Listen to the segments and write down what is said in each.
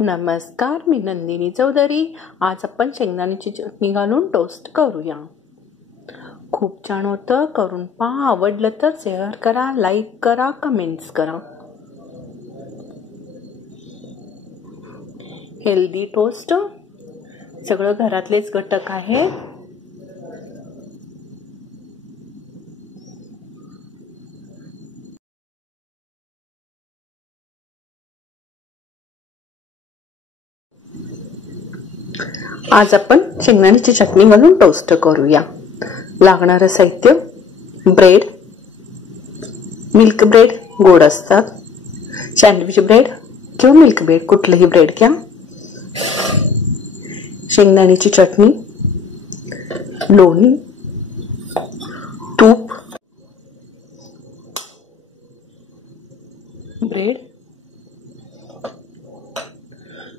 नमस्कार मी नंदिनी चौधरी. आज आपण शेंगदाण्याची चटणी घालून टोस्ट करूया. खूप छान होतं. करून पहा. आवडलं तर शेअर करा लाईक करा कमेंट्स करा. हेल्दी टोस्ट सगळं घरातलेच घटक आहेत. आज आपण शेंगदाण्याची चटणी घालून टोस्ट करूया. लागणारं साहित्य ब्रेड मिल्क ब्रेड गोड असतात. सँडविच ब्रेड किंवा मिल्क ब्रेड कुठलंही ब्रेड घ्या. शेंगदाण्याची चटणी लोणी तूप ब्रेड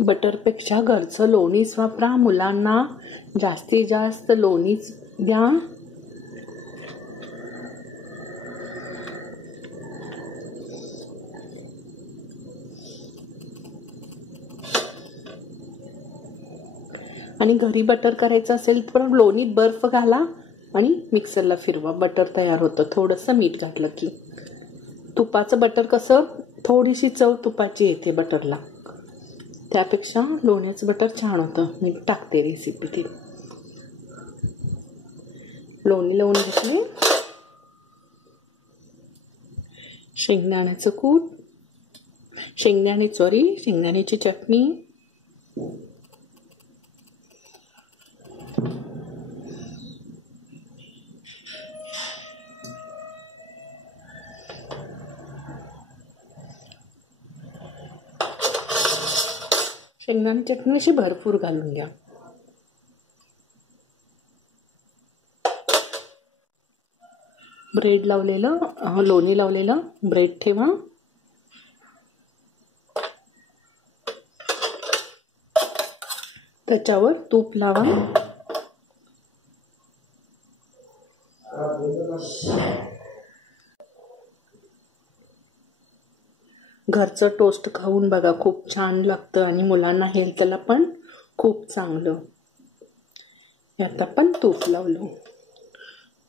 बटरपेक्षा घरचं लोणीच वापरा मुलांना. जास्तीत जास्त लोणीच द्या. आणि घरी बटर करायचं असेल तर लोणीत बर्फ घाला आणि मिक्सरला फिरवा. बटर तयार होतं. थोडंसं मीठ घातलं की. तुपाचं बटर कसं? थोडीशी चव तुपाची येते बटरला. त्यापेक्षा लोण्याचं बटर छान होतं. मी टाकते रेसिपीत लोणी लावून घेतले. शेंगदाण्याचं कूट. शेंगदाणे सॉरी शेंगदाण्याची चटणी. शेंगदाणे चटणी अशी भरपूर घालून घ्या. ब्रेड लावलेलं लोणी लावलेलं ब्रेड ठेवा. त्याच्यावर तूप लावा. घरचं टोस्ट खाऊन बघा खूप छान लागतं आणि मुलांना हेल्थला पण खूप चांगलं. यात आपण तूप लावलो.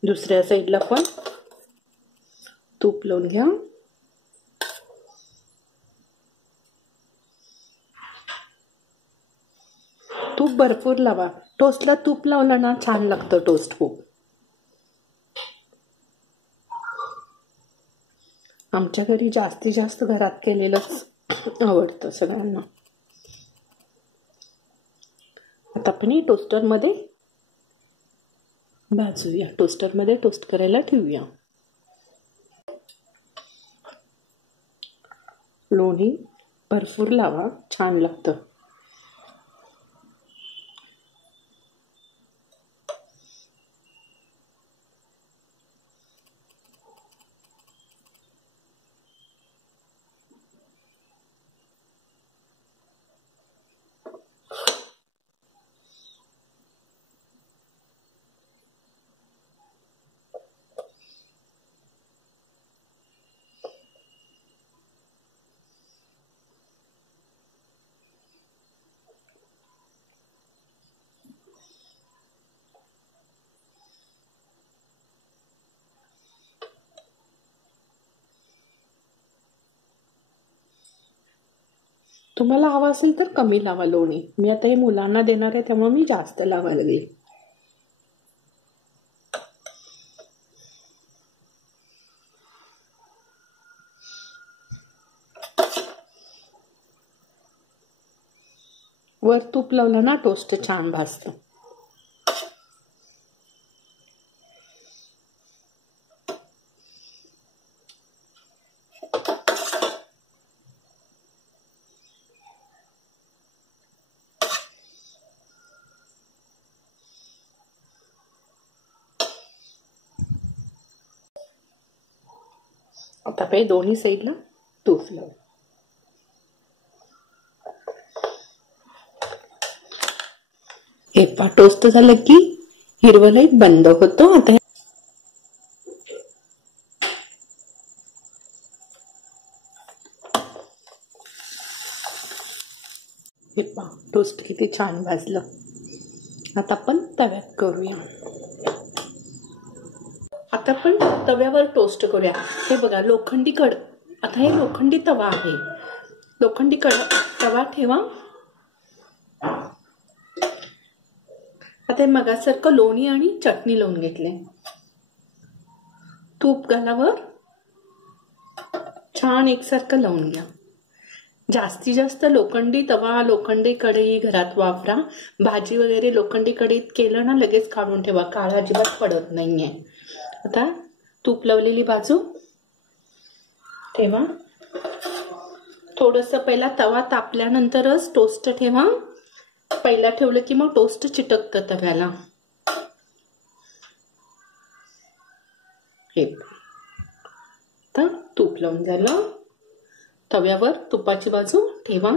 दुसऱ्या साईडला पण तूप लावून घ्या. तूप भरपूर लावा. टोस्टला तूप लावलं ना छान लागतं टोस्ट खूप. आमच्या घरी जास्तीत जास्त घरात केलेलंच आवडतं सगळ्यांना. आता आपण टोस्टरमध्ये भाजूया. टोस्टरमध्ये टोस्ट करायला ठेवूया. लोणी भरपूर लावा छान लागतं. तुम्हाला हवा असेल तर कमी लावा लोणी. मी आता हे मुलांना देणार आहे त्यामुळे मी जास्त लावायला लागेल. वर तूप लावलं ना टोस्ट छान भाजतं. आता पे दोन्ही साईडला तूप लावू. एक टोस्ट झालं की हिरवं लाइट बंद होतो. आता हे पा टोस्ट किती छान भाजलं. आता आपण तव्यात करूया. आता आपण तव्यावर टोस्ट करूया. हे बघा लोखंडी कड आता हे लोखंडी तवा आहे. लोखंडी कड तवा ठेवा. आता हे मगासारखं लोणी आणि चटणी लावून घेतले. तूप घालावर छान एकसारखं लावून घ्या. जास्तीत जास्त लोखंडी तवा लोखंडी कढई घरात वापरा. भाजी वगैरे लोखंडी कढईत केलं ना लगेच काढून ठेवा. काळा अजिबात पडत नाहीये. आता तूप लावलेली बाजू. ठेवा. थोडस पहिला तवा तापल्यानंतरच टोस्ट ठेवा. पहिला ठेवलं की मग टोस्ट चिटकतं तव्याला. हे. तर तूप लावून झालं. तव्यावर तुपाची बाजू ठेवा.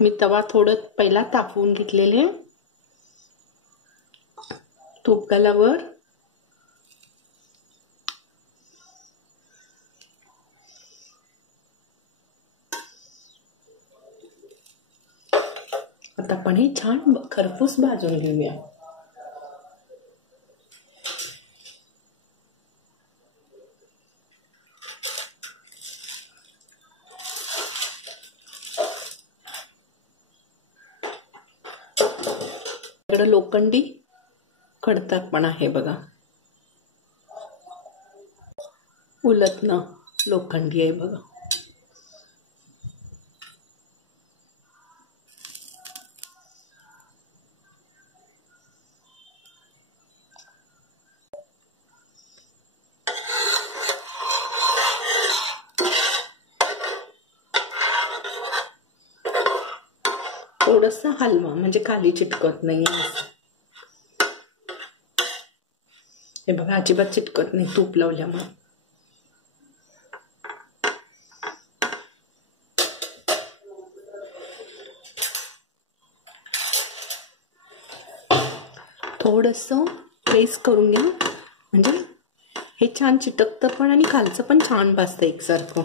मी तवा थोडं पहिला तापवून घेतलेले तूप गालावर आता आपण हे छान खरपूस भाजून घेऊया लोखंडी खडतापणा पण आहे बघा. उलटणं लोखंडी आहे बघा. थोडस हलवा म्हणजे खाली चिटकत नाही. हे बघा अजिबात चिटकत नाही तूप लावल्यामुळे. थोडस प्रेस करून घ्या. म्हणजे हे छान चिटकतं पण आणि खालचं पण छान भाजतं एकसारखं.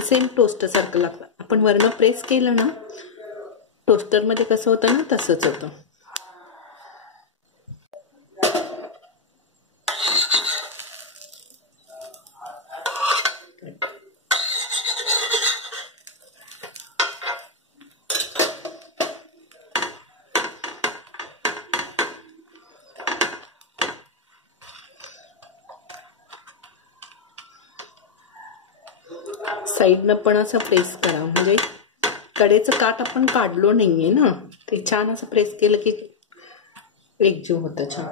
सेम टोस्ट सारखं लागतं. आपण वरण प्रेस केलं ना टोस्टरमध्ये कसं होतं ना तसंच होतं. साईडनं पण असं प्रेस करा. म्हणजे कडेचं काठ आपण काढलो नाहीये ना ते छान असं प्रेस केलं की एकजीव होतं छान.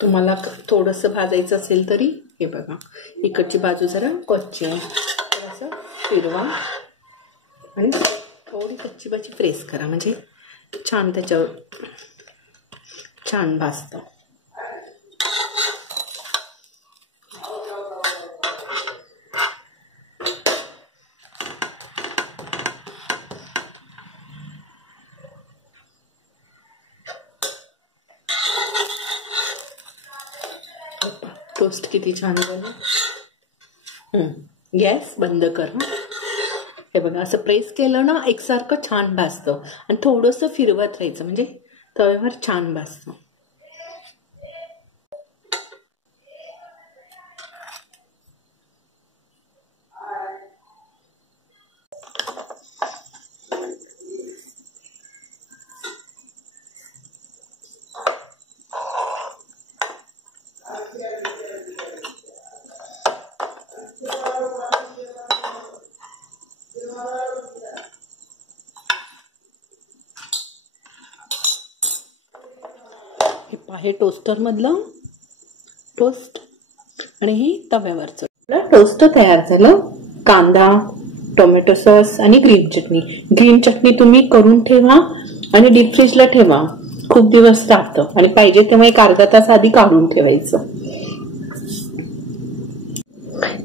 तुम्हाला थोडंसं भाजायचं असेल तरी हे बघा इकडची बाजू जरा कच्ची आहे. असं फिरवा आणि थोडी कच्ची भाजी प्रेस करा. म्हणजे छान त्याच्यावर छान भाजतं. टोस्ट किती छान झालं. गॅस बंद कर, हे. बघा, असं प्रेस केलं ना, एकसारखं छान भाजतं. आणि थोडंसं फिरवत राहायचं, म्हणजे तव्यावर छान भाजतो हे टोस्टरमधलं टोस्ट आणि हे तव्यावरचं. टोस्ट तयार झालं. कांदा टोमॅटो सॉस आणि ग्रीन चटणी. ग्रीन चटणी तुम्ही करून ठेवा आणि डीप फ्रीजला ठेवा. खूप दिवस राहतं आणि पाहिजे तेव्हा एक अर्धा तास आधी काढून ठेवायचं.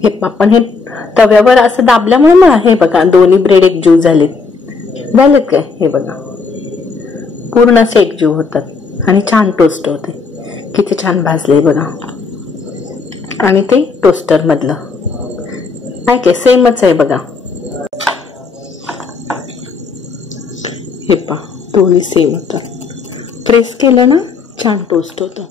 हे आपण हे तव्यावर असं दाबल्यामुळे मला हे बघा दोन्ही ब्रेड एक जीव झालेत. झालेत काय? हे बघा. पूर्ण असे एकजीव होतात. आणि छान टोस्ट होते. किती छान भाजले बघा. आणि ते टोस्टरमधलं काय काय सेमच आहे बघा. हे पा दोन्ही सेम होतात. प्रेस केलं ना छान टोस्ट होतं.